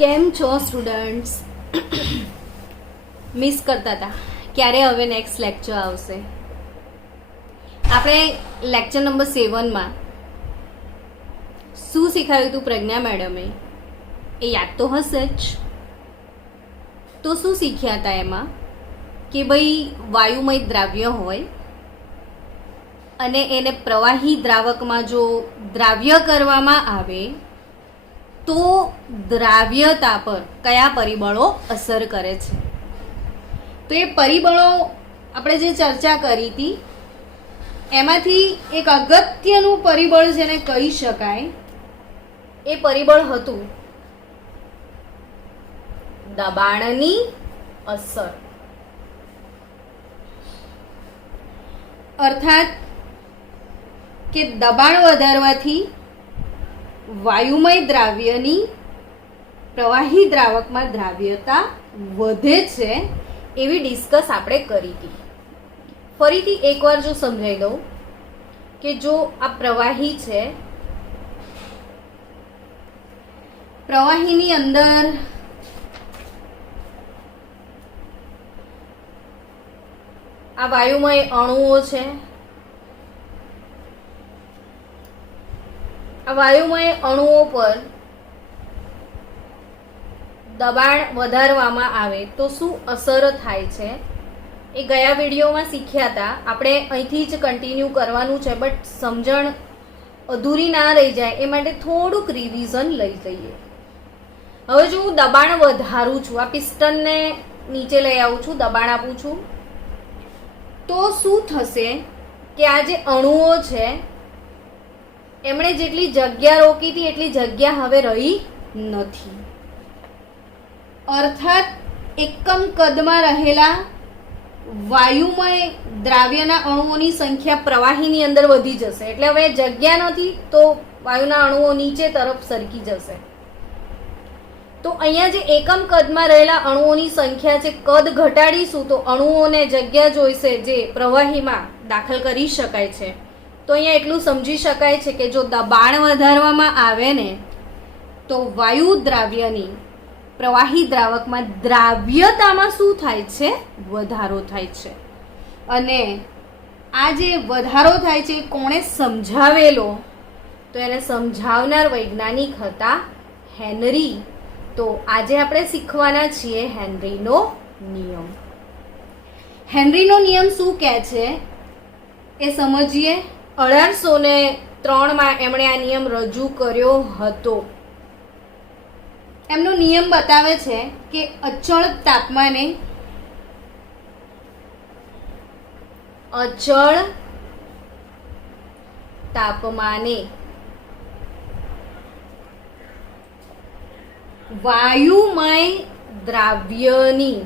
કેમ છો students? Miss કરતા હતા ક્યારે હવે નેક્સ્ટ લેક્ચર આવશે. આપણે લેક્ચર નંબર 7માં શું શીખવાયું હતું પ્રજ્ઞા મેડમે એ યાદ તો હશે જ. તો શું શીખ્યા હતા એમાં કે ભાઈ વાયુમય દ્રાવ્ય હોય અને એને પ્રવાહી દ્રાવકમાં જો દ્રાવ્ય કરવામાં આવે તો દ્રાવ્યતા પર કયા પરિબળો અસર કરે છે. તો એ પરિબળો આપણે જે ચર્ચા કરી હતી એમાંથી એક અગત્યનું પરિબળ જેને કહી શકાય એ પરિબળ હતું દબાણની અસર. અર્થાત કે દબાણ વધારવાથી વાયુમય દ્રાવ્યની પ્રવાહી દ્રાવકમાં દ્રાવ્યતા વધે છે એવી ડિસ્કસ આપણે કરી હતી. ફરીથી એકવાર જો સમજાવી દઉં કે જો આ પ્રવાહી છે, પ્રવાહીની અંદર આ વાયુમય અણુઓ છે. આ વાયુમય અણુઓ પર દબાણ વધારવામાં આવે તો શું અસર થાય છે એ ગયા વિડીયોમાં શીખ્યા હતા. આપણે અહીંથી જ કન્ટિન્યુ કરવાનું છે, બટ સમજણ અધૂરી ના રહી જાય એ માટે થોડુંક રિવિઝન લઈ જઈએ. હવે જો હું દબાણ વધારું છું, આ પિસ્ટનને નીચે લઈ આવું છું, દબાણ આપું છું, તો શું થશે કે આ જે અણુઓ છે એમણે જેટલી જગ્યા રોકી હતી એટલી જગ્યા હવે રહી નથી. અર્થાત એકમ કદમાં રહેલા વાયુમય દ્રાવ્યના અણુઓની સંખ્યા પ્રવાહીની અંદર વધી જશે. એટલે હવે જગ્યા નથી તો વાયુના અણુઓ નીચે તરફ સરકી જશે. તો અહીંયા જે એકમ કદમાં રહેલા અણુઓની સંખ્યા છે, કદ ઘટાડીશું તો અણુઓને જગ્યા જોઈશે જે પ્રવાહીમાં દાખલ કરી શકાય છે. તો અહીંયા એટલું સમજી શકાય છે કે જો દબાણ વધારવામાં આવે ને તો વાયુ દ્રાવ્યની પ્રવાહી દ્રાવકમાં દ્રાવ્યતામાં શું થાય છે? વધારો થાય છે. અને આ જે વધારો થાય છે કોણે સમજાવેલો? તો એને સમજાવનાર વૈજ્ઞાનિક હતા હેનરી. તો આજે આપણે શીખવાના છીએ હેનરીનો નિયમ. હેનરીનો નિયમ શું કહે છે એ સમજીએ. 1803માં એમણે આ નિયમ રજૂ કર્યો હતો. એમનો નિયમ બતાવે છે કે અચળ તાપમાને વાયુમય દ્રાવ્યની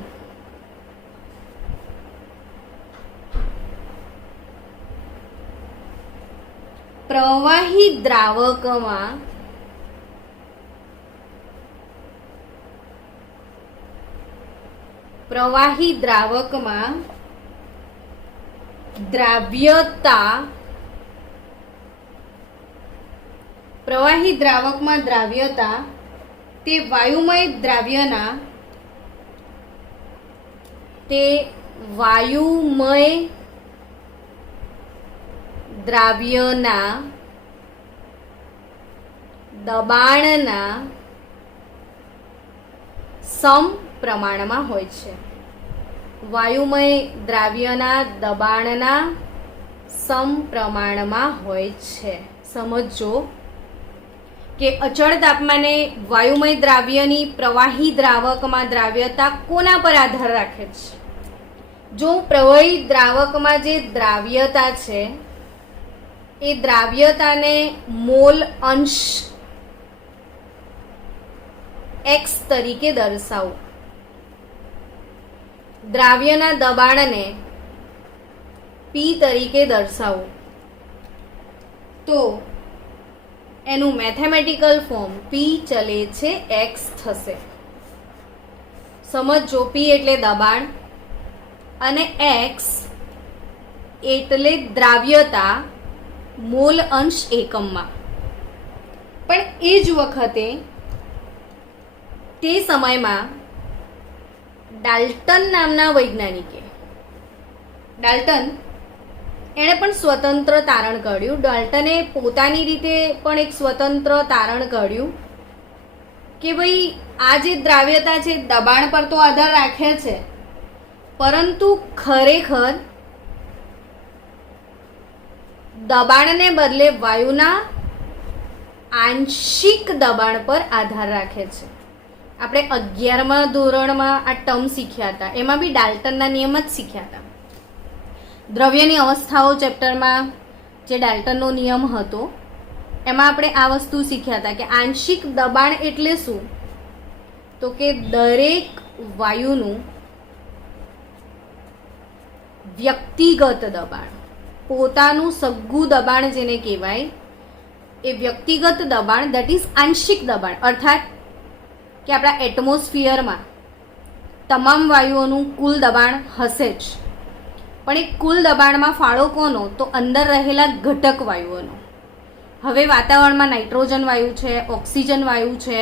પ્રવાહી દ્રાવકમાં દ્રાવ્યતા તે વાયુમય દ્રાવ્યના દબાણના સમપ્રમાણમાં હોય છે. વાયુમય દ્રાવ્યના દબાણના સમપ્રમાણમાં હોય છે. સમજો કે અચળ તાપમાને વાયુમય દ્રાવ્યની પ્રવાહી દ્રાવકમાં દ્રાવ્યતા કોના પર આધાર રાખે છે? જો પ્રવાહી દ્રાવકમાં જે દ્રાવ્યતા છે એ દ્રાવ્યતાને મોલ અંશ x તરીકે દર્શાવું, દ્રાવ્યના દબાણને p તરીકે દર્શાવું, તો એનું મેથેમેટિકલ ફોર્મ p ચલે છે x થશે. સમજો, p એટલે દબાણ અને x એટલે દ્રાવ્યતા મોલ અંશ એકમમાં. પણ એ જ વખતે તે સમયમાં ડાલ્ટન નામના વૈજ્ઞાનિકે, ડાલ્ટન એણે પણ સ્વતંત્ર તારણ કાઢ્યું. ડાલ્ટને પોતાની રીતે પણ એક સ્વતંત્ર તારણ કાઢ્યું કે ભાઈ આ જે દ્રાવ્યતા છે દબાણ પર તો આધાર રાખે છે, પરંતુ ખરેખર દબાણને બદલે વાયુના આંશિક દબાણ પર આધાર રાખે છે. આપણે 11મા ધોરણમાં આ ટર્મ શીખ્યા હતા, એમાં બી ડાલ્ટનના નિયમ જ શીખ્યા હતા. દ્રવ્યની અવસ્થાઓ ચેપ્ટરમાં જે ડાલ્ટનનો નિયમ હતો એમાં આપણે આ વસ્તુ શીખ્યા હતા કે આંશિક દબાણ એટલે શું, તો કે દરેક વાયુનું વ્યક્તિગત દબાણ, પોતાનું સગ્ગું દબાણ જેને કહેવાય એ વ્યક્તિગત દબાણ, દેટ ઇઝ આંશિક દબાણ. અર્થાત કે આપણા એટમોસ્ફિયરમાં તમામ વાયુઓનું કુલ દબાણ હશે જ, પણ એ કુલ દબાણમાં ફાળો કોનો, તો અંદર રહેલા ઘટક વાયુઓનો. હવે વાતાવરણમાં નાઇટ્રોજન વાયુ છે, ઓક્સિજન વાયુ છે,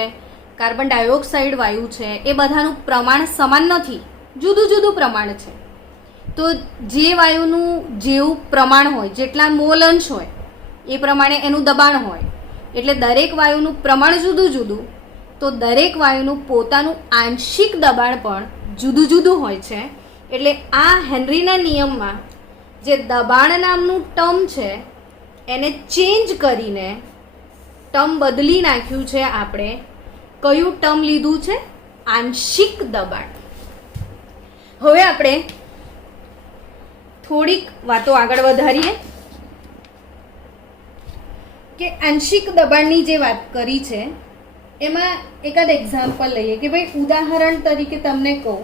કાર્બન ડાયોક્સાઇડ વાયુ છે, એ બધાનું પ્રમાણ સમાન નથી, જુદું જુદું પ્રમાણ છે. તો જે વાયુનું જેવું પ્રમાણ હોય, જેટલા મોલ અંશ હોય એ પ્રમાણે એનું દબાણ હોય. એટલે દરેક વાયુનું પ્રમાણ જુદું જુદું, તો દરેક વાયુનું પોતાનું આંશિક દબાણ પણ જુદું જુદું હોય છે. એટલે આ હેનરીના નિયમમાં જે દબાણ નામનું ટર્મ છે એને ચેન્જ કરીને ટર્મ બદલી નાખ્યું છે. આપણે કયું ટર્મ લીધું છે? આંશિક દબાણ. હવે આપણે થોડીક વાતો આગળ વધારીએ કે આંશિક દબાણની જે વાત કરી છે એમાં એકાદ એક્ઝામ્પલ લઈએ કે ભાઈ ઉદાહરણ તરીકે તમને કહું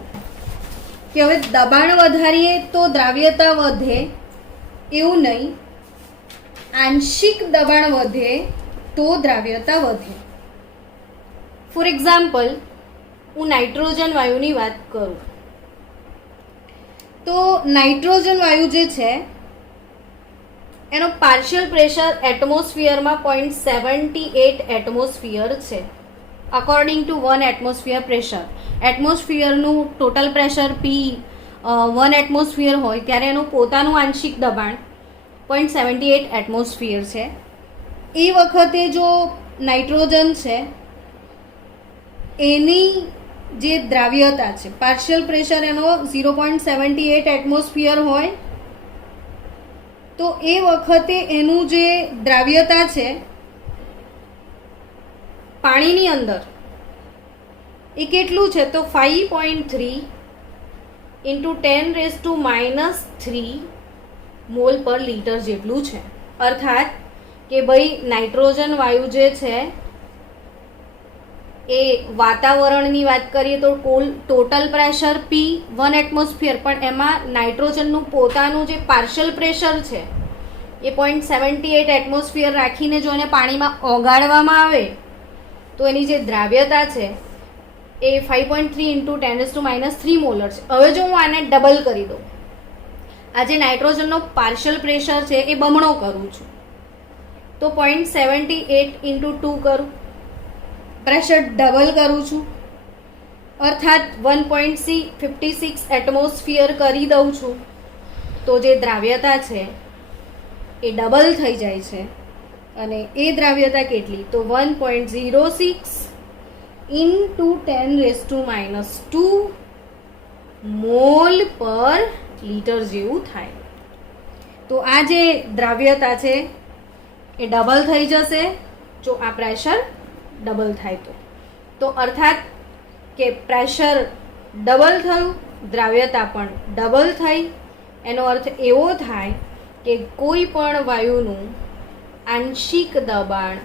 કે હવે દબાણ વધારીએ તો દ્રાવ્યતા વધે એવું નહીં, આંશિક દબાણ વધે તો દ્રાવ્યતા વધે. ફોર એક્ઝામ્પલ હું નાઇટ્રોજન વાયુની વાત કરું તો નાઇટ્રોજન વાયુ જે છે એનો પાર્શિયલ પ્રેશર એટમોસ્ફિયરમાં 0.78 એટમોસ્ફિયર છે અકોર્ડિંગ ટુ 1 એટમોસ્ફિયર પ્રેશર. એટમોસ્ફિયરનું ટોટલ પ્રેશર P 1 એટમોસ્ફિયર હોય ત્યારે એનું પોતાનું આંશિક દબાણ 0.78 એટમોસ્ફિયર છે. એ વખતે જો નાઇટ્રોજન છે એની જે દ્રાવ્યતા છે, પાર્શિયલ પ્રેશર એનો 0.78 એટમોસ્ફિયર હોય તો એ વખતે એનું જે દ્રાવ્યતા છે પાણીની અંદર એ કેટલું છે તો 5.3 ઇન્ટુ 10⁻³ મોલ પર લીટર જેટલું છે. અર્થાત કે ભાઈ નાઇટ્રોજન વાયુ જે છે એ વાતાવરણની વાત કરીએ તો ટોટલ પ્રેશર P 1 એટમોસ્ફિયર, પણ એમાં નાઇટ્રોજનનું પોતાનું જે પાર્શિયલ પ્રેશર છે એ 0.78 એટમોસ્ફિયર રાખીને જો એને પાણીમાં ઓગાળવામાં આવે તો એની જે દ્રાવ્યતા છે એ 5.3 ઇન્ટુ 10⁻³ મોલર છે. હવે જો હું આને ડબલ કરી દઉં, આ જે નાઇટ્રોજનનો પાર્શિયલ પ્રેશર છે એ બમણો કરું છું તો 0.78 ઇન્ટુ 2 કરું, પ્રેશર ડબલ કરું છું અર્થાત 1.56 એટમોસ્ફિયર કરી દઉં છું તો જે દ્રાવ્યતા છે એ ડબલ થઈ જાય છે. અને એ દ્રાવ્યતા કેટલી તો 1.06 ઇન્ટુ 10⁻² મોલ પર લીટર જેવું થાય. તો આ જે દ્રાવ્યતા છે એ ડબલ થઈ જશે જો આ પ્રેશર ડબલ થાય તો અર્થાત કે પ્રેશર ડબલ થયું, દ્રાવ્યતા પણ ડબલ થઈ. એનો અર્થ એવો થાય કે કોઈ પણ વાયુનું આંશિક દબાણ,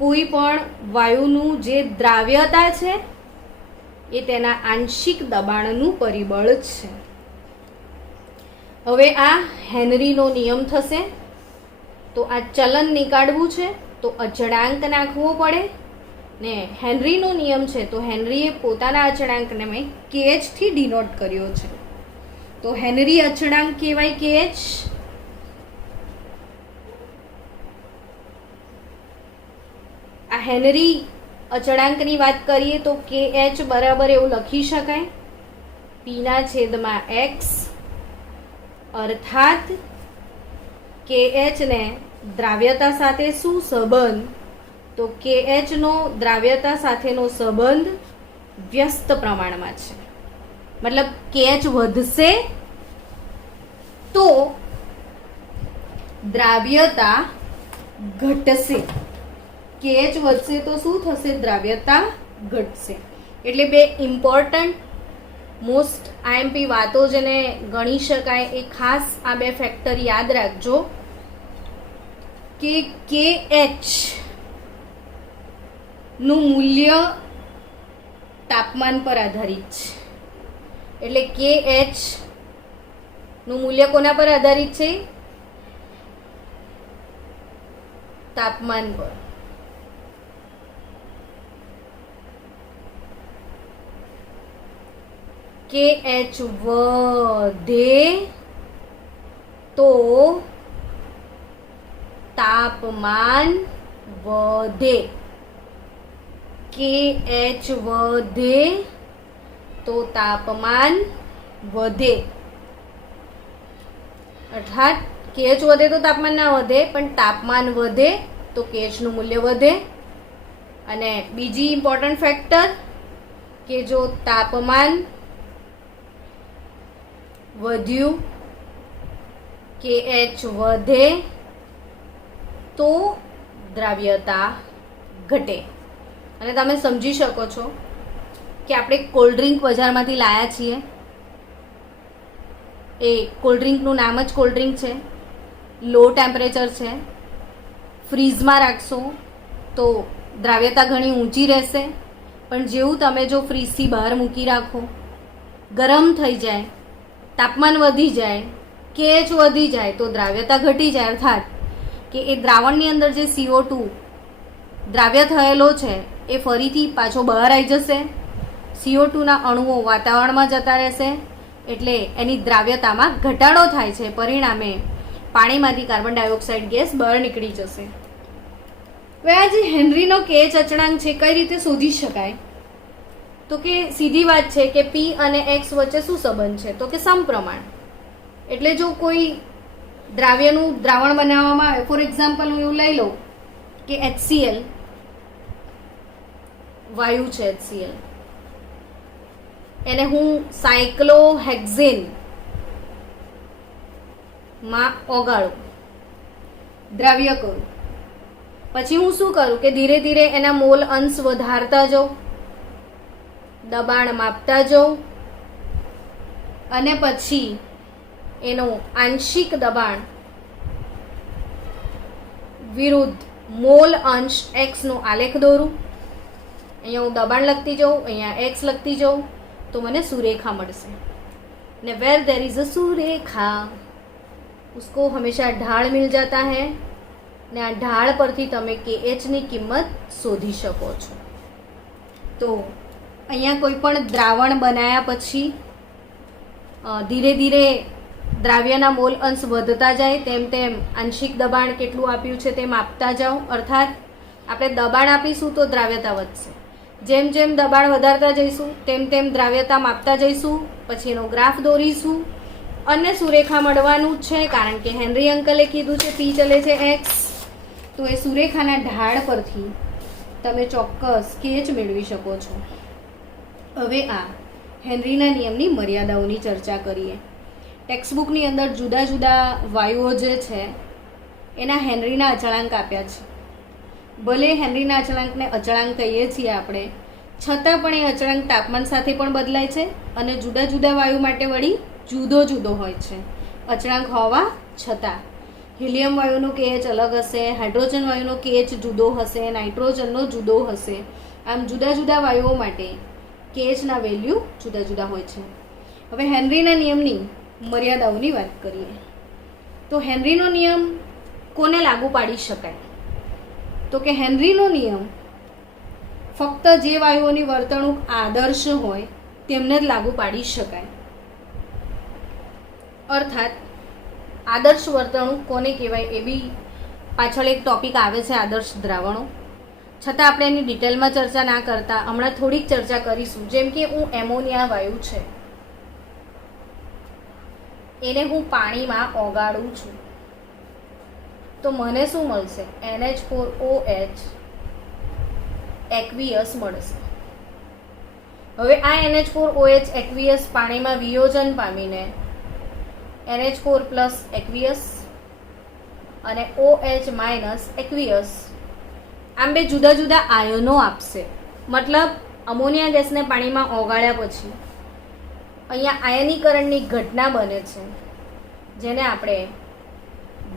કોઈ પણ વાયુનું જે દ્રાવ્યતા છે એ તેના આંશિક દબાણનું પરિબળ છે. હવે આ હેનરીનો નિયમ થશે. તો આ ચલન નીકાળવું છે તો અચળાંક નાખવો પડે ને હેનરીનો નિયમ છે તો હેનરીએ પોતાના અચળાંકને મેં KH થી ડિનોટ કર્યો છે. તો હેનરી અચળાંક કહેવાય KH. આ હેનરી અચળાંકની વાત કરીએ તો KH બરાબર એવું લખી શકાય P/X, અર્થાત KH ને દ્રાવ્યતા સાથે શું સંબંધ? તો KH નો દ્રાવ્યતા સાથેનો સંબંધ વ્યસ્ત પ્રમાણમાં છે. મતલબ KH વધશે તો દ્રાવ્યતા ઘટશે. KH વધશે તો શું થશે? દ્રાવ્યતા ઘટશે. એટલે બે ઇમ્પોર્ટન્ટ મોસ્ટ IMP વાતો જેને ગણી શકાય એ ખાસ આ બે ફેક્ટર યાદ રાખજો કે KH નું મૂલ્ય તાપમાન પર આધારિત છે. એટલે KH નું મૂલ્ય કોના પર આધારિત છે? તાપમાન પર. KH વધે તો તાપમાન વધે. KH વધે તો તાપમાન વધે. અર્થાત KH વધે તો તાપમાન ના વધે, પણ તાપમાન વધે તો KH નું મૂલ્ય વધે. અને બીજી ઇમ્પોર્ટન્ટ ફેક્ટર કે જો તાપમાન વધ્યું, KH વધે તો દ્રાવ્યતા ઘટે. અને તમે સમજી શકો છો કે આપણે કોલ્ડ ડ્રિંક બજારમાંથી લાયા છીએ, એ કોલ્ડ ડ્રિંકનું નામ જ કોલ્ડ ડ્રિંક છે, લો ટેમ્પરેચર છે. ફ્રીઝમાં રાખશો તો દ્રાવ્યતા ઘણી ઊંચી રહેશે, પણ જેવું તમે જો ફ્રીઝથી બહાર મૂકી રાખો, ગરમ થઈ જાય, તાપમાન વધી જાય, KH વધી જાય તો દ્રાવ્યતા ઘટી જાય. અર્થાત કે એ દ્રાવણની અંદર જે CO2 દ્રાવ્ય થયેલો છે એ ફરીથી પાછો બહાર આવી જશે. CO2ના અણુઓ વાતાવરણમાં જતા રહેશે, એટલે એની દ્રાવ્યતામાં ઘટાડો થાય છે. પરિણામે પાણીમાંથી કાર્બન ડાયોક્સાઇડ ગેસ બહાર નીકળી જશે. હવે આ જે હેનરીનો KH અચળાંક છે કઈ રીતે શોધી શકાય? તો કે સીધી વાત છે કે P અને X વચ્ચે શું સંબંધ છે? તો કે સમપ્રમાણ. એટલે જો કોઈ દ્રાવ્યનું દ્રાવણ બનાવવામાં આવે, ફોર એક્ઝામ્પલ હું એવું લઈ લઉં કે HCl વાયુ છે, HCl એને હું સાયક્લોહેક્ઝેન માં ઓગાળું, દ્રાવ્ય કરું, પછી હું શું કરું કે ધીરે ધીરે એના મોલ અંશ વધારતા જાઉં, દબાણ માપતા જાઉં, અને પછી એનું આંશિક દબાણ વિરુદ્ધ મોલ અંશ X નો આલેખ દોરું. અહીંયા હું દબાણ લખતી જાઉં, અહીંયા X લખતી જાઉં તો મને સુરેખા મળશે. ને વેર देयर इज अ सुरेखा उसको हमेशा ढाल मिल जाता है. ને આ ઢાળ પરથી તમે KH ની કિંમત શોધી શકો છો. તો અહીંયા કોઈ પણ દ્રાવણ બનાવ્યા પછી ધીરે ધીરે દ્રાવ્યના મોલ અંશ વધતા જાય, તેમ તેમ આંશિક દબાણ કેટલું આપ્યું છે તે માપતા જાઓ. અર્થાત આપણે દબાણ આપીશું તો દ્રાવ્યતા વધશે, જેમ જેમ દબાણ વધારતા જઈશું તેમ તેમ દ્રાવ્યતા માપતા જઈશું. પછી એનો ગ્રાફ દોરીશું અને સુરેખા મળવાનું જ છે, કારણ કે હેનરી અંકલે કીધું છે P ચલે છે X. તો એ સુરેખાના ઢાળ પરથી તમે ચોક્કસ KH મેળવી શકો છો. હવે આ હેનરીના નિયમની મર્યાદાઓની ચર્ચા કરીએ. ટેક્સ્ટબુકની અંદર જુદા જુદા વાયુઓ જે છે એના હેનરીના અચળાંક આપ્યા છે. ભલે હેનરીના અચળાંકને અચળાંક કહીએ છીએ આપણે, છતાં પણ એ અચળાંક તાપમાન સાથે પણ બદલાય છે અને જુદા જુદા વાયુ માટે વળી જુદો જુદો હોય છે અચળાંક હોવા છતાં. હિલિયમ વાયુનો KH અલગ હશે, હાઇડ્રોજન વાયુનો KH જુદો હશે, નાઇટ્રોજનનો જુદો હશે. આમ જુદા જુદા વાયુઓ માટે KHના વેલ્યુ જુદા જુદા હોય છે. હવે હેનરીના નિયમની મર્યાદાઓની વાત કરીએ તો હેનરીનો નિયમ કોને લાગુ પાડી શકાય? તો કે હેનરીનો નિયમ ફક્ત જે વાયુઓની વર્તણૂક આદર્શ હોય તેમને જ લાગુ પાડી શકાય. અર્થાત આદર્શ વર્તણૂક કોને કહેવાય? એવી પાછળ એક ટોપિક આવે છે, આદર્શ દ્રાવણો. છતાં આપણે એની ડિટેલમાં ચર્ચા ના કરતા હમણાં થોડીક ચર્ચા કરીશું. જેમ કે હું એમોનિયા વાયુ છે એને હું પાણીમાં ઓગાળું છું તો મને શું મળશે? NH4OH એક્વિયસ મળશે. હવે આ NH4OH એક્વિયસ પાણીમાં વિયોજન પામીને NH4 પ્લસ એક્વિયસ અને OH માઇનસ એક્વિયસ આમ બે જુદા જુદા આયનો આપશે. મતલબ અમોનિયા ગેસને પાણીમાં ઓગાળ્યા પછી અહીંયા આયનીકરણની ઘટના બને છે જેને આપણે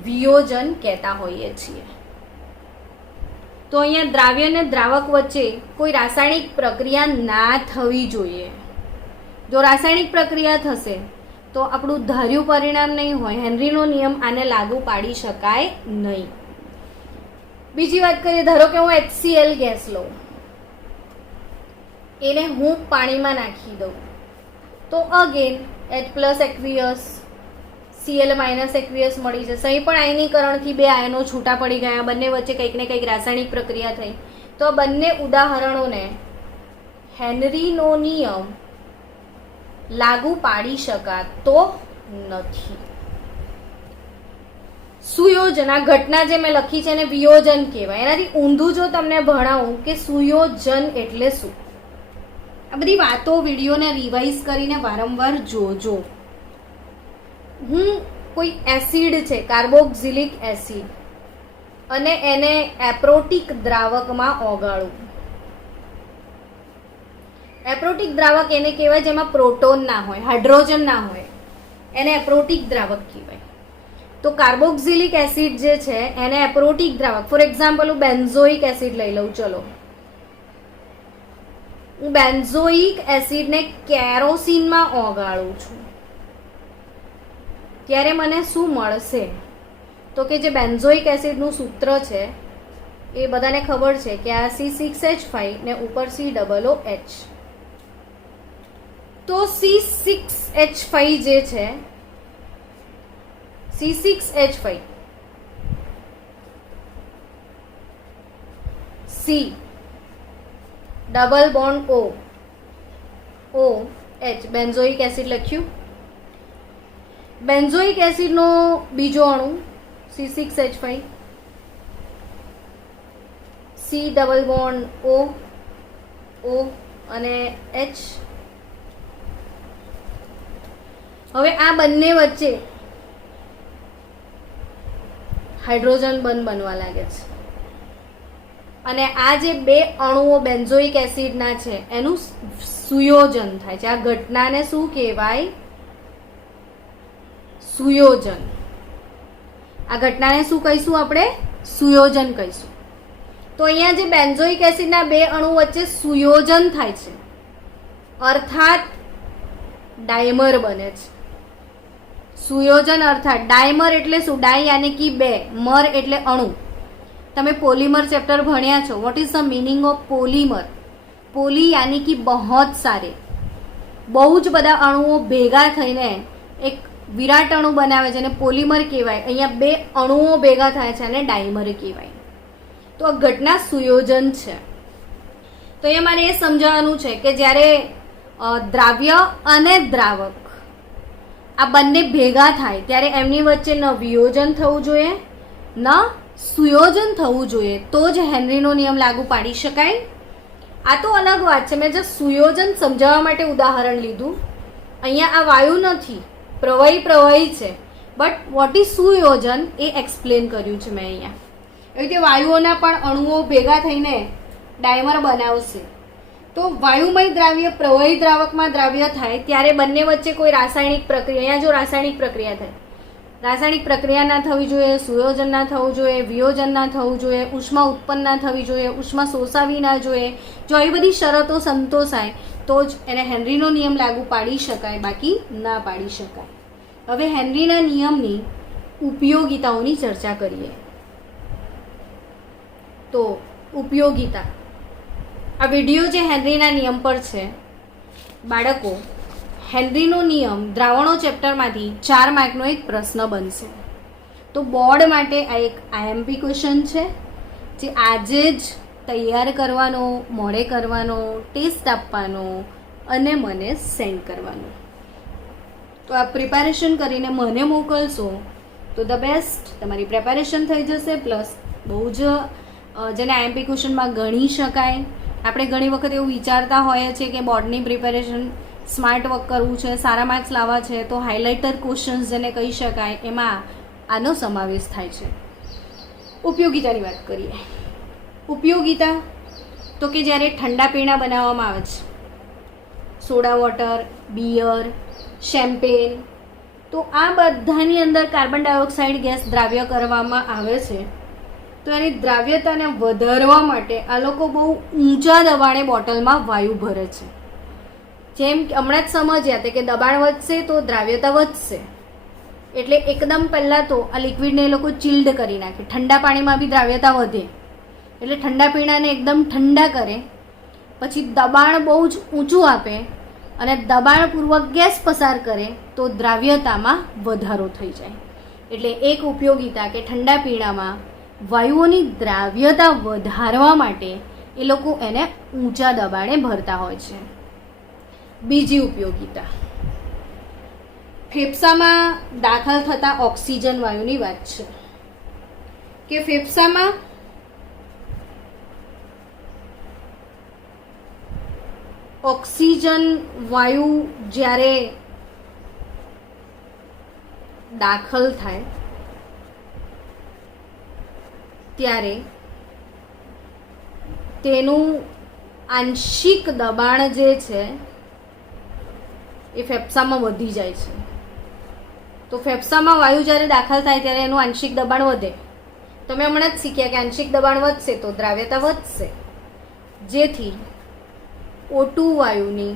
વિયોજન કહેતા હોઈએ છીએ. તો અહીંયા દ્રાવ્ય અને દ્રાવક વચ્ચે કોઈ રાસાયણિક પ્રક્રિયા ના થવી જોઈએ. જો રાસાયણિક પ્રક્રિયા થશે તો આપણું ધાર્યું પરિણામ નહીં હોય. હેનરીનો નિયમ આને લાગુ પાડી શકાય નહીં. બીજી વાત કરીએ, ધારો કે હું HCl ગેસ લઉં, એને હું પાણીમાં નાખી દઉં તો again H plus aqueous Cl minus aqueous મળી જશે. અહીં પણ આયનીકરણથી બે આયનો છૂટા પડી ગયા, બંને વચ્ચે કંઈક ને કંઈક રાસાયણિક પ્રક્રિયા થઈ. તો આ બંને ઉદાહરણોને હેનરીનો નિયમ લાગુ પાડી શકાતો નથી. સુયોજન, આ ઘટના જે મેં લખી છે એને વિયોજન કહેવાય. એનાથી ઊંધું જો તમને ભણાવું કે સુયોજન એટલે શું, આ બધી વાતો વિડીયોને રિવાઇઝ કરીને વારંવાર જોજો. હું કોઈ એસિડ છે, કાર્બોક્સિલિક એસિડ, અને એને એપ્રોટિક દ્રાવકમાં ઓગાળું. એપ્રોટિક દ્રાવક એને કહેવાય જેમાં પ્રોટોન ના હોય, હાઇડ્રોજન ના હોય, એને એપ્રોટિક દ્રાવક કહેવાય. તો કાર્બોક્સિલિક એસિડ જે છે એને એપ્રોટિક દ્રાવક, ફોર એક્ઝામ્પલ હું બેન્ઝોઇક એસિડ લઈ લઉં. ચલો, હું બેન્ઝોઇક એસિડને કેરોસીનમાં ઓગાળું છું ત્યારે મને શું મળશે? તો કે જે બેન્ઝોઇક એસિડનું સૂત્ર છે એ બધાને ખબર છે કે આ C6H5 ને ઉપર COOH. તો C6H5 જે છે, C6H5 C double bond OH benzoic acid લખ્યું. બેન્ઝોઇક એસિડનો બીજો અણુ C6H5 C double bond O અને H. હવે આ બંને વચ્ચે હાઇડ્રોજન બંધ બનવા લાગે છે અને આ જે બે અણુઓ બેન્ઝોઇક એસિડના છે એનું સુયોજન થાય છે. આ ઘટનાને શું કહેવાય? સુયોજન. આ ઘટનાને શું કહીશું આપણે? સુયોજન કહીશું. તો અહીંયા જે બેન્ઝોઇક એસિડના બે અણુ વચ્ચે સુયોજન થાય છે અર્થાત ડાયમર બને છે. સુયોજન અર્થાત ડાયમર એટલે શું? ડાય યાની કે બે, મર એટલે અણુ. તમે પોલીમર ચેપ્ટર ભણ્યા છો. What is the meaning of polymer? Poly યાની કે બહોત સારે, બહુ જ બધા અણુઓ ભેગા થઈને એક વિરાટ અણુ બનાવે છે અને પોલીમર કહેવાય. અહીંયા બે અણુઓ ભેગા થાય છે અને ડાયમર કહેવાય. તો આ ઘટના સુયોજન છે. તો એ મારે એ સમજાવવાનું છે કે જ્યારે દ્રાવ્ય અને દ્રાવક આ બંને ભેગા થાય ત્યારે એમની વચ્ચે ન વિયોજન થવું જોઈએ ન સુયોજન થવું જોઈએ, તો જ હેનરીનો નિયમ લાગુ પાડી શકાય. આ તો અલગ વાત છે, મેં જસ્ટ સુયોજન સમજાવવા માટે ઉદાહરણ લીધું. અહીંયા આ વાયુ નથી, પ્રવાહી છે, બટ વોટ ઇઝ સુયોજન એ એક્સપ્લેન કર્યું છે મેં અહીંયા. એવી રીતે વાયુઓના પણ અણુઓ ભેગા થઈને ડાયમર બનાવશે. તો વાયુમય દ્રાવ્ય પ્રવાહી દ્રાવકમાં દ્રાવ્ય થાય ત્યારે બંને વચ્ચે કોઈ રાસાયણિક પ્રક્રિયા, અહીંયા જો રાસાયણિક પ્રક્રિયા થાય, રાસાયણિક પ્રક્રિયા ના થવી જોઈએ, સુયોજન ના થવું જોઈએ, વિયોજન ના થવું જોઈએ, ઉષ્મા ઉત્પન્ન ના થવી જોઈએ, ઉષ્મા શોષાવી ના જોઈએ. જો આવી બધી શરતો સંતોષાય તો જ એને હેનરીનો નિયમ લાગુ પાડી શકાય, બાકી ના પાડી શકાય. હવે હેનરીના નિયમની ઉપયોગિતાઓની ચર્ચા કરીએ. તો ઉપયોગિતા, આ વિડીયો જે હેનરીના નિયમ પર છે, બાળકો હેનરીનો નિયમ દ્રાવણો ચેપ્ટરમાંથી 4 માર્કનો એક પ્રશ્ન બનશે. તો બોર્ડ માટે આ એક IMP ક્વેશ્ચન છે જે આજે જ તૈયાર કરવાનો, મોડે કરવાનો, ટેસ્ટ આપવાનો અને મને સેન્ડ કરવાનો. તો આ પ્રિપેરેશન કરીને મને મોકલશો તો ધ બેસ્ટ તમારી પ્રિપેરેશન થઈ જશે. પ્લસ બહુ જ જેને આઈએમપી ક્વેશ્ચનમાં ગણી શકાય. આપણે ઘણી વખત એવું વિચારતા હોઈએ છીએ કે બોર્ડની પ્રિપેરેશન સ્માર્ટ વર્ક કરવું છે, સારા માર્ક્સ લાવવા છે, તો હાઇલાઇટર ક્વેશ્ચન્સ જેને કહી શકાય એમાં આનો સમાવેશ થાય છે. ઉપયોગિતાની વાત કરીએ. ઉપયોગિતા તો કે જ્યારે ઠંડા પીણા બનાવવામાં આવે છે, સોડા વોટર, બિયર, શેમ્પેન, તો આ બધાની અંદર કાર્બન ડાયોક્સાઇડ ગેસ દ્રાવ્ય કરવામાં આવે છે. તો એની દ્રાવ્યતાને વધારવા માટે આ લોકો બહુ ઊંચા દબાણે બોટલમાં વાયુ ભરે છે. જેમ કે હમણાં જ સમજ્યા હતા કે દબાણ વધશે તો દ્રાવ્યતા વધશે. એટલે એકદમ પહેલાં તો આ લિક્વિડને એ લોકો ચિલ્ડ કરી નાખે. ઠંડા પાણીમાં બી દ્રાવ્યતા વધે એટલે ઠંડા પીણાને એકદમ ઠંડા કરે, પછી દબાણ બહુ જ ઊંચું આપે અને દબાણપૂર્વક ગેસ પસાર કરે તો દ્રાવ્યતામાં વધારો થઈ જાય. એટલે એક ઉપયોગિતા કે ઠંડા પીણામાં વાયુઓની દ્રાવ્યતા વધારવા માટે એ લોકો એને ઊંચા દબાણે ભરતા હોય છે. બીજી ઉપયોગિતા ફેફસામાં દાખલ થતા ઓક્સિજન વાયુની વાત છે કે ફેફસામાં ઓક્સિજન વાયુ જ્યારે દાખલ થાય ત્યારે તેનું આંશિક દબાણ જે છે એ ફેફસામાં વધી જાય છે. તો ફેફસામાં વાયુ જ્યારે દાખલ થાય ત્યારે એનું આંશિક દબાણ વધે. તમે હમણાં જ શીખ્યા કે આંશિક દબાણ વધશે તો દ્રાવ્યતા વધશે, જેથી O2 વાયુની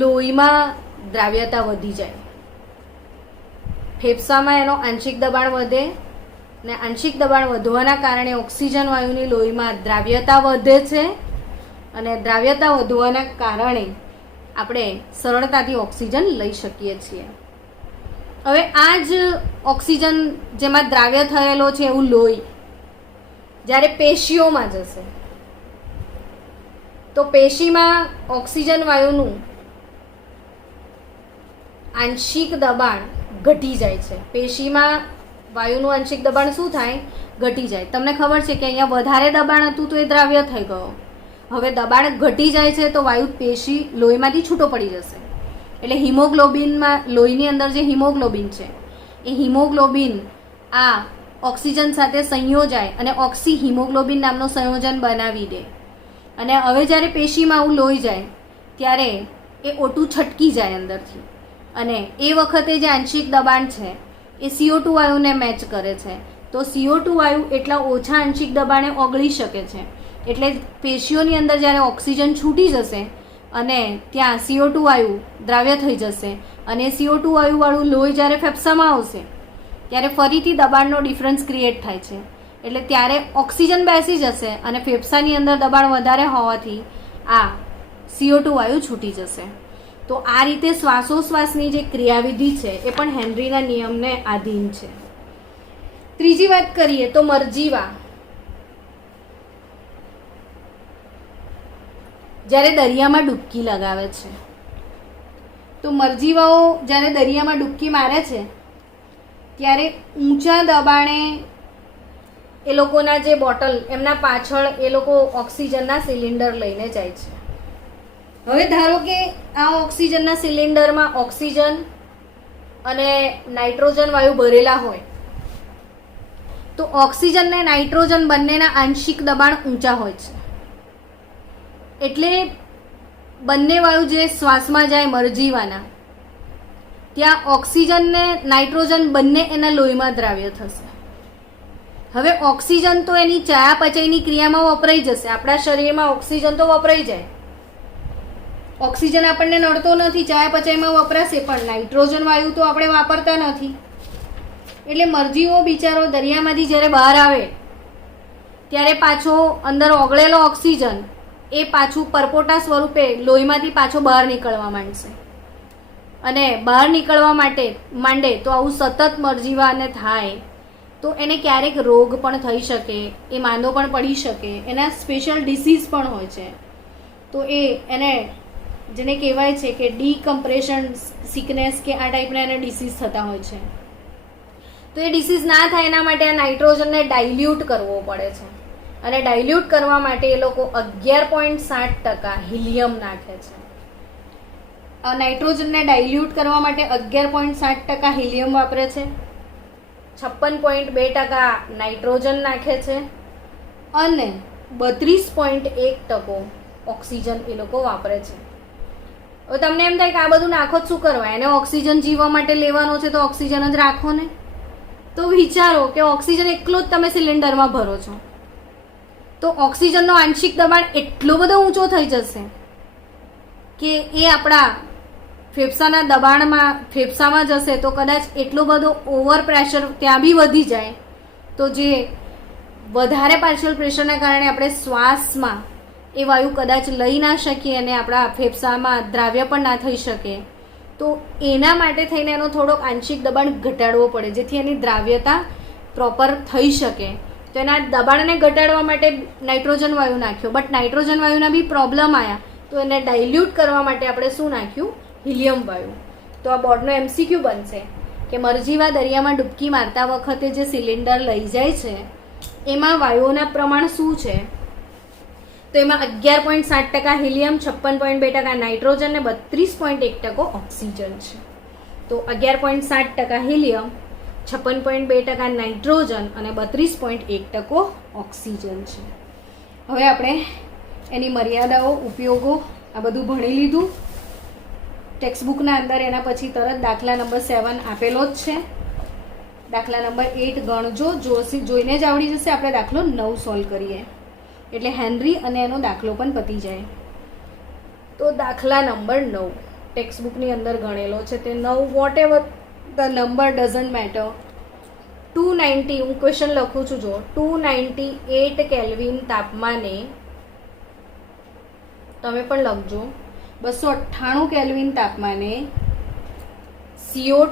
લોહીમાં દ્રાવ્યતા વધી જાય. ફેફસામાં એનો આંશિક દબાણ વધે ને આંશિક દબાણ વધવાના કારણે ઓક્સિજન વાયુની લોહીમાં દ્રાવ્યતા વધે છે અને દ્રાવ્યતા વધવાના કારણે આપણે સરળતાથી ઓક્સિજન લઈ શકીએ છીએ. હવે આ જ ઓક્સિજન જેમાં દ્રાવ્ય થયેલો છે એવું લોહી જ્યારે પેશીઓમાં જશે તો પેશીમાં ઓક્સિજન વાયુનું આંશિક દબાણ ઘટી જાય છે. પેશીમાં વાયુનું આંશિક દબાણ શું થાય? ઘટી જાય. તમને ખબર છે કે અહીંયા વધારે દબાણ હતું તો એ દ્રાવ્ય થઈ ગયો. હવે દબાણ ઘટી જાય છે તો વાયુ પેશી લોહીમાંથી છૂટો પડી જશે. એટલે હિમોગ્લોબિનમાં લોહીની અંદર જે હિમોગ્લોબિન છે એ હિમોગ્લોબિન આ ઓક્સિજન સાથે સંયોજાય અને ઓક્સી હિમોગ્લોબિન નામનું સંયોજન બનાવી દે. અને હવે જ્યારે પેશીમાં આવું લોહી જાય ત્યારે એ O2 છટકી જાય અંદરથી અને એ વખતે જે આંશિક દબાણ છે એ CO2 વાયુને મેચ કરે છે. તો CO2 વાયુ એટલા ઓછા આંશિક દબાણે ઓગળી શકે છે. એટલે પેશીઓની અંદર જ્યારે ઓક્સિજન છૂટી જશે અને ત્યાં CO2 વાયુ દ્રાવ્ય થઈ જશે અને CO2 વાયુવાળું લોહી જ્યારે ફેફસામાં આવશે ત્યારે ફરીથી દબાણનો ડિફરન્સ ક્રિએટ થાય છે. એટલે ત્યારે ઓક્સિજન બેસી જશે અને ફેફસાની અંદર દબાણ વધારે હોવાથી આ CO2 વાયુ છૂટી જશે. તો આ રીતે શ્વાસોશ્વાસની જે ક્રિયાવિધિ છે એ પણ હેનરીના નિયમને આધીન છે. ત્રીજી વાત કરીએ તો મરજીવા. જ્યારે દરિયામાં ડૂબકી લગાવે છે તો મરજીવાઓ જ્યારે દરિયામાં ડૂબકી મારે છે ત્યારે ઊંચા દબાણે એ લોકોના જે બોટલ એમના પાછળ એ લોકો ઓક્સિજનના સિલિન્ડર લઈને જાય છે. હવે ધારો કે આ ઓક્સિજનના સિલિન્ડરમાં ઓક્સિજન અને નાઇટ્રોજન વાયુ ભરેલા હોય તો ઓક્સિજન ને નાઇટ્રોજન બંનેના આંશિક દબાણ ઊંચા હોય છે. એટલે બંને વાયુ જે શ્વાસમાં જાય મરજીવાના ત્યાં ઓક્સિજન ને નાઇટ્રોજન બંને એના લોહીમાં દ્રાવ્ય થશે. હવે ઓક્સિજન તો એની ચયાપચયની ક્રિયામાં વપરાઈ જશે. આપણા શરીરમાં ઓક્સિજન તો વપરાઈ જાય. ઓક્સિજન આપણને નડતો નથી, ચયાપચયમાં વપરાશે, પણ નાઇટ્રોજન વાયુ તો આપણે વાપરતા નથી. એટલે મરજીવો બિચારો દરિયામાંથી જ્યારે બહાર આવે ત્યારે પાછો અંદર ઓગળેલો ઓક્સિજન એ પાછું પરપોટા સ્વરૂપે લોહીમાંથી પાછો બહાર નીકળવા માંડશે અને બહાર નીકળવા માંડે તો આવું સતત મરજીવાને થાય તો એને ક્યારેક રોગ પણ થઈ શકે, એ માંદો પણ પડી શકે, એના સ્પેશિયલ ડિસીઝ પણ હોય છે. તો એને જેને કહેવાય છે કે ડીકમ્પ્રેશન સિકનેસ કે આ ટાઈપના એને ડિસીઝ થતા હોય છે. તો એ ડિસીઝ ના થાય એના માટે આ નાઇટ્રોજનને ડાયલ્યુટ કરવો પડે છે. અને ડાયલ્યુટ કરવા માટે એ લોકો 11.7% હિલિયમ નાખે છે. નાઇટ્રોજનને ડાયલ્યુટ કરવા માટે 11.7% હિલિયમ વાપરે છે, 56.2% નાઇટ્રોજન નાખે છે અને 32.1% ઓક્સિજન એ લોકો વાપરે છે. હવે તમને એમ થાય કે આ બધું નાખો જ શું કરવા, એને ઓક્સિજન જીવવા માટે લેવાનો છે તો ઓક્સિજન જ રાખો ને. તો વિચારો કે ઓક્સિજન એકલો જ તમે સિલિન્ડરમાં ભરો છો તો ઓક્સિજનનો આંશિક દબાણ એટલો બધો ઊંચો થઈ જશે કે એ આપણા ફેફસાના દબાણમાં ફેફસામાં જશે તો કદાચ એટલો બધો ઓવર પ્રેશર ત્યાં બી વધી જાય તો જે વધારે પાર્શિયલ પ્રેશરના કારણે આપણે શ્વાસમાં એ વાયુ કદાચ લઈ ના શકીએ અને આપણા ફેફસામાં દ્રાવ્ય પણ ના થઈ શકે. તો એના માટે થઈને એનો થોડોક આંશિક દબાણ ઘટાડવો પડે જેથી એની દ્રાવ્યતા પ્રોપર થઈ શકે. તો એના દબાણને ઘટાડવા માટે નાઇટ્રોજન વાયુ નાખ્યો, બટ નાઇટ્રોજન વાયુના બી પ્રોબ્લેમ આવ્યા તો એને ડાયલ્યુટ કરવા માટે આપણે શું નાખ્યું? હિલિયમ વાયુ. તો આ બોર્ડનો MCQ બનશે કે મરજીવા દરિયામાં ડૂબકી મારતા વખતે જે સિલિન્ડર લઈ જાય છે એમાં વાયુઓના પ્રમાણ શું છે? તો એમાં 11.7% હિલિયમ, 56.2% નાઇટ્રોજન અને 32.1% ઓક્સિજન છે. તો 11.7% હિલિયમ, 56.2% નાઇટ્રોજન અને 32.1% ઓક્સિજન છે. હવે આપણે એની મર્યાદાઓ, ઉપયોગો આ બધું ભણી લીધું. ટેક્સ્ટબુકના અંદર એના પછી તરત દાખલા નંબર 7 આપેલો જ છે. દાખલા નંબર 8 ગણજો, જોઈને જ આવડી જશે. આપણે દાખલો 9 સોલ્વ કરીએ એટલે હેનરી અને એનો દાખલો પણ પતી જાય. તો દાખલા નંબર 9 ટેક્સ્ટબુકની અંદર ગણેલો છે તે 9. Whatever the number doesn't matter. 290, હું ક્વેશ્ચન લખું છું જો, 298 કેલ્વિન તાપમાને, તમે પણ લખજો, 298 કેલ્વિન તાપમાને CO2